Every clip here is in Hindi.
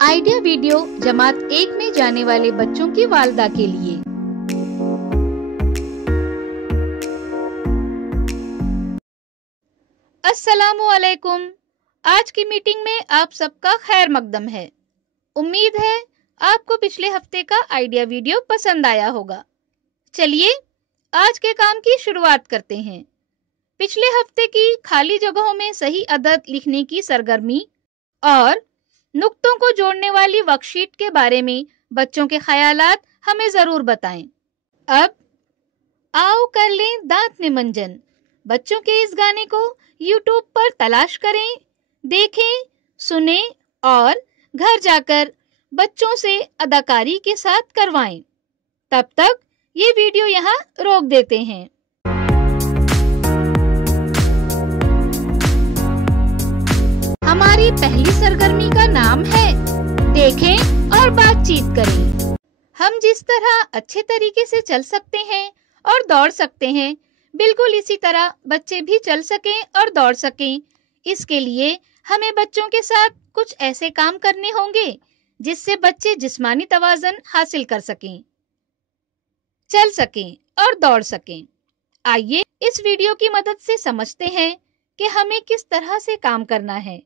आइडिया वीडियो जमात 1 में जाने वाले बच्चों की वालिदा के लिए। अस्सलामुअलैकुम। आज की मीटिंग में आप सबका खैर मकदम है। उम्मीद है आपको पिछले हफ्ते का आइडिया वीडियो पसंद आया होगा। चलिए आज के काम की शुरुआत करते हैं। पिछले हफ्ते की खाली जगहों में सही अदद लिखने की सरगर्मी और नुक्तों को जोड़ने वाली वर्कशीट के बारे में बच्चों के ख्यालात हमें जरूर बताएं। अब आओ कर लें दांत निमंजन। बच्चों के इस गाने को YouTube पर तलाश करें, देखें, सुने और घर जाकर बच्चों से अदाकारी के साथ करवाएं। तब तक ये वीडियो यहाँ रोक देते हैं। हमारी पहली सरगर्मी का नाम है देखें और बातचीत करें। हम जिस तरह अच्छे तरीके से चल सकते हैं और दौड़ सकते हैं, बिल्कुल इसी तरह बच्चे भी चल सकें और दौड़ सकें। इसके लिए हमें बच्चों के साथ कुछ ऐसे काम करने होंगे जिससे बच्चे जिस्मानी तवाज़ुन हासिल कर सकें, चल सकें और दौड़ सकें। आइए इस वीडियो की मदद से समझते हैं कि हमें किस तरह से काम करना है।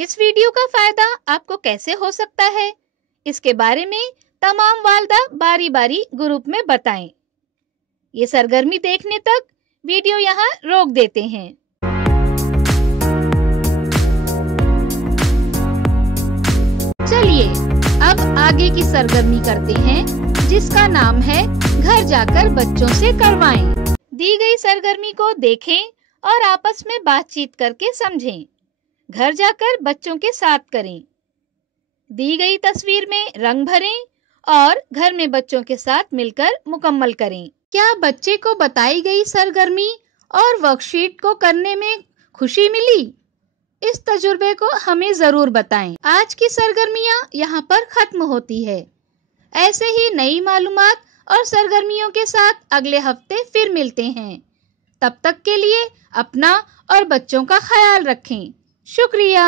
इस वीडियो का फायदा आपको कैसे हो सकता है, इसके बारे में तमाम वालिदा बारी बारी ग्रुप में बताएं। ये सरगर्मी देखने तक वीडियो यहाँ रोक देते हैं। चलिए अब आगे की सरगर्मी करते हैं, जिसका नाम है घर जाकर बच्चों से करवाएं। दी गई सरगर्मी को देखें और आपस में बातचीत करके समझें। घर जाकर बच्चों के साथ करें। दी गई तस्वीर में रंग भरें और घर में बच्चों के साथ मिलकर मुकम्मल करें। क्या बच्चे को बताई गई सरगर्मी और वर्कशीट को करने में खुशी मिली? इस तजुर्बे को हमें जरूर बताएं। आज की सरगर्मियां यहाँ पर खत्म होती है। ऐसे ही नई मालूमात और सरगर्मियों के साथ अगले हफ्ते फिर मिलते हैं। तब तक के लिए अपना और बच्चों का ख्याल रखें। शुक्रिया।